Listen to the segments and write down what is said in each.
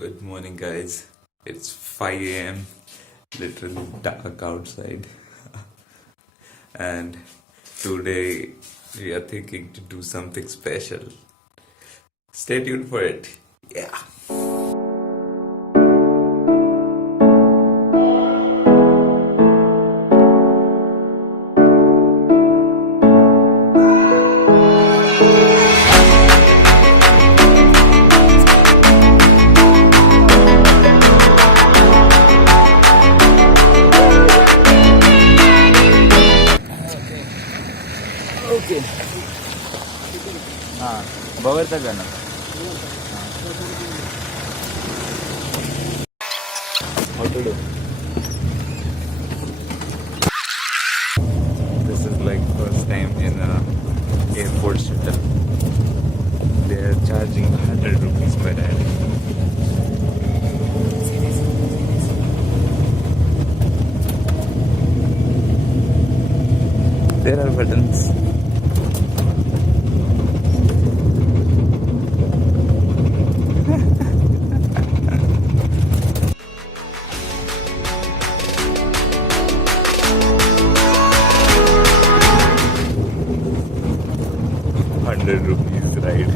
Good morning, guys. It's 5 a.m. Literally dark outside. And today we are thinking to do something special. Stay tuned for it. Yeah. Okay. Bawar तक जाना. How to do? This is like first time in a airport shuttle. They are charging 100 rupees per head. There are buttons. ₹100 ride.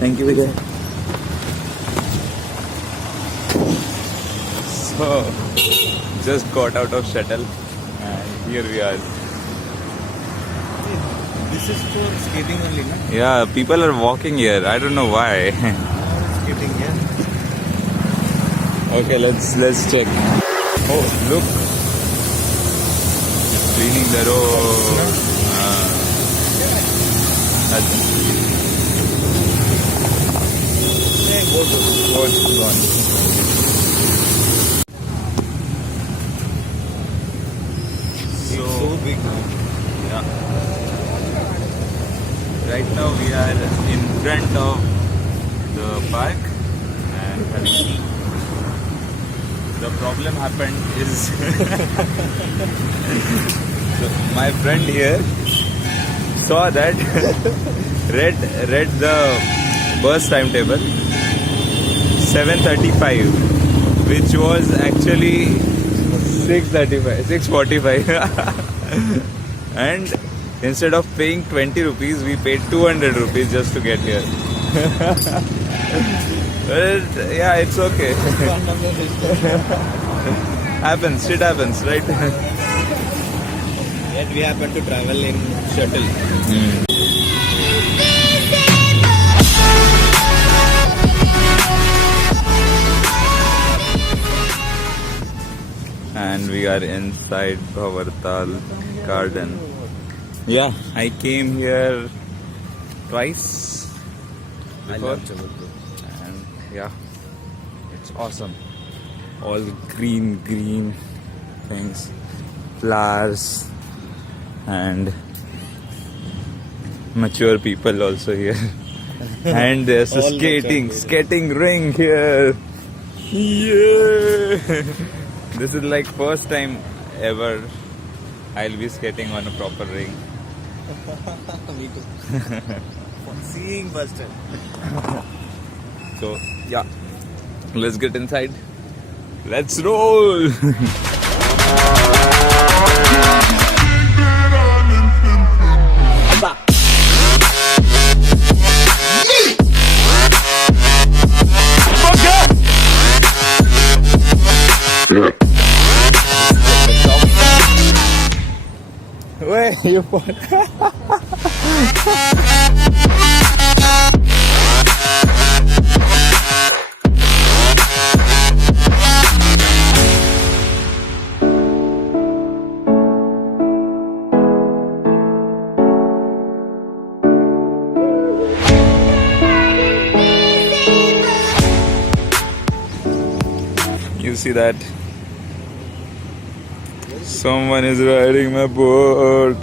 Thank you, Vijay. So, just got out of shuttle and here we are. This is for skating only, no? Yeah, people are walking here. I don't know why. Skating, yeah. Okay, let's check. Oh, look. It's cleaning the road. Boat's gone. So big now. Yeah. Right now we are in front of the park and having tea. The problem happened is so my friend here saw that read the bus timetable 7:35, which was actually 6:45. And instead of paying 20 rupees, we paid 200 rupees just to get here. But yeah, it's okay. Shit happens, right? Yet we happen to travel in shuttle. And we are inside Bhavartal Garden. Yeah, I came here twice before. And yeah, it's awesome. All green things, flowers, and mature people also here. And there's a skating ring here. Yeah. This is like first time ever I'll be skating on a proper ring. Me too. Seeing first time. So yeah, let's get inside. Let's roll. Where you fall? You see that? Someone is riding my boat.